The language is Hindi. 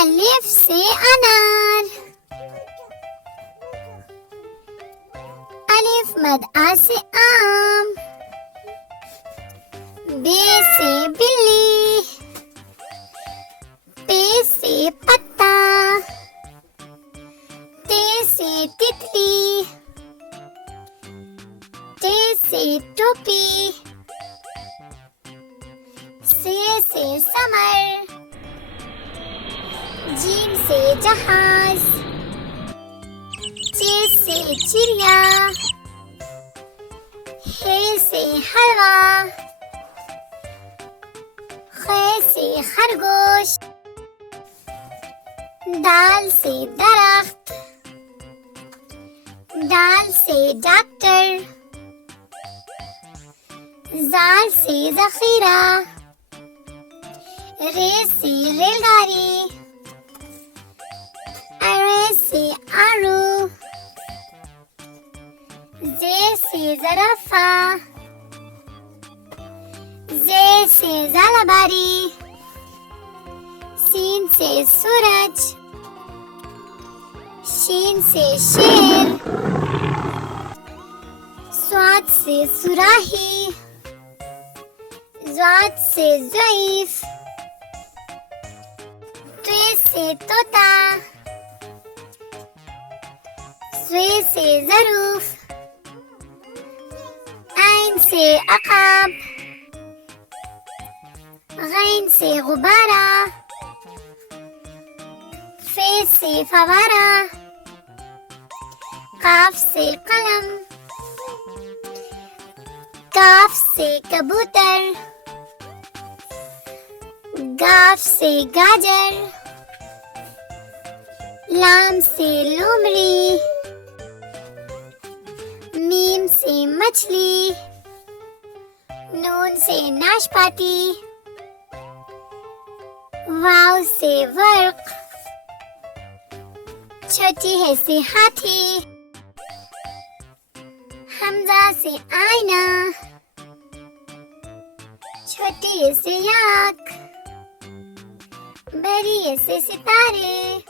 अलिफ से अनार, अलिफ मद आ से आम, बे से बिल्ली, पे से पत्ता, ते से तितली, टे से टोपी, से समर, जीम से जहाज, चे से चिड़िया, हे से हलवा, खे से खरगोश, दाल से दरख्त, दाल से डॉक्टर, जाल से जखीरा, रे से रेलगाड़ी, अरे से आरू, जे से ज़राफ़ा, जे से ज़ालाबारी, सीन से सूरज, शीन से शेर, स्वाद से सुराही, ज़ाद से ज़ईफ़, त्वे से तोता, स्वे से ज़रूफ़, ऐन से अक़ाब, गैन से गुब्बारा, फे से फवारा, काफ से कलम, काफ से कबूतर, गाफ से गाजर, लाम से लोमड़ी, मीम से मछली, नून से नाशपाती, वाव से वर्क, छोटी है से हाथी, हमजा से आईना, छोटी है से याक, बड़ी है से सितारे,